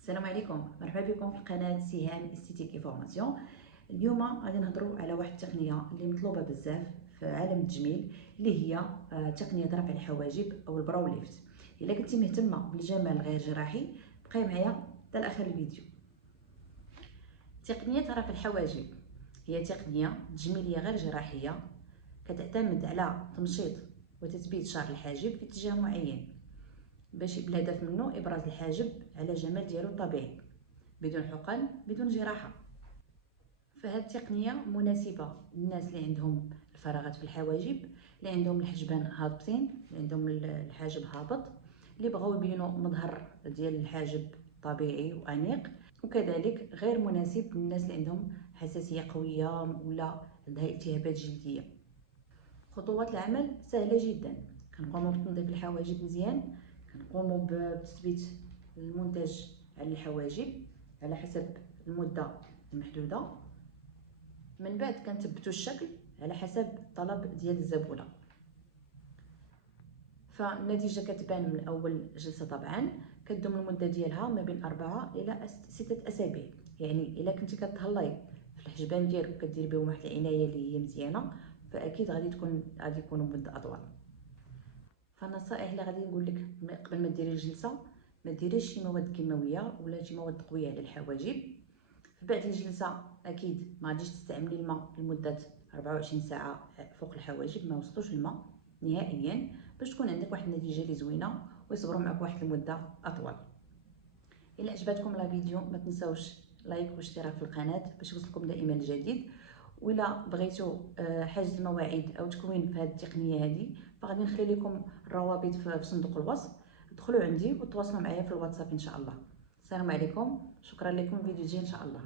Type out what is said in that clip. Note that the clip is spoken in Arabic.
السلام عليكم، مرحبا بكم في قناه سهام استيتيك انفورماسيون. اليوم غادي نهضروا على واحد التقنيه اللي مطلوبه بزاف في عالم التجميل، اللي هي تقنيه رفع الحواجب او البراو ليفت. الا كنتي مهتمه بالجمال غير جراحي بقاي معايا حتى لاخر الفيديو. تقنيه رفع الحواجب هي تقنيه تجميليه غير جراحيه كتعتمد على تمشيط وتثبيت شعر الحاجب في اتجاه معين، باش بالهدف منه ابراز الحاجب على جمال ديالو الطبيعي بدون حقن بدون جراحه. فهاد التقنيه مناسبه للناس اللي عندهم الفراغات في الحواجب، اللي عندهم الحجبان هابطين، اللي عندهم الحاجب هابط، اللي بغاو يبينوا مظهر ديال الحاجب طبيعي وانيق. وكذلك غير مناسب للناس اللي عندهم حساسيه قويه ولا عندها التهابات جلديه. خطوات العمل سهله جدا. كنقوموا بتنظيف الحواجب مزيان، كنقوموا بتثبيت المنتج على الحواجب على حسب المده المحدوده. من بعد كنثبتوا الشكل على حسب الطلب ديال الزبونه. فالنتيجه كتبان من اول جلسه. طبعا كدوم المده ديالها ما بين 4 الى 6 اسابيع. يعني الا كنتي كتهلاي في الحجبان ديالك وكديري بهم واحد العنايه اللي هي مزيانه، فاكيد غادي يكونوا مده اطول. فالنصائح اللي غادي نقول لك قبل ما ديري الجلسه: ما ديريش شي مواد كيماويه ولا شي مواد قويه على الحواجب. في بعد الجلسه اكيد ما غاديش تستعملي الماء لمده 24 ساعه فوق الحواجب، ما وصلوش الماء نهائيا، باش تكون عندك واحد النتيجه اللي زوينه ويصبروا معك واحد المده اطول. الا عجبتكم لا فيديو ما تنساوش لايك واشتراك في القناه باش يوصلكم دائما الجديد. ولا بغيتوا حجز المواعيد او تكوين في هذه التقنيه هذه، فغادي نخلي لكم الروابط في صندوق الوصف. ادخلوا عندي وتواصلوا معايا في الواتساب ان شاء الله. السلام عليكم، شكرا لكم، فيديو جاي ان شاء الله.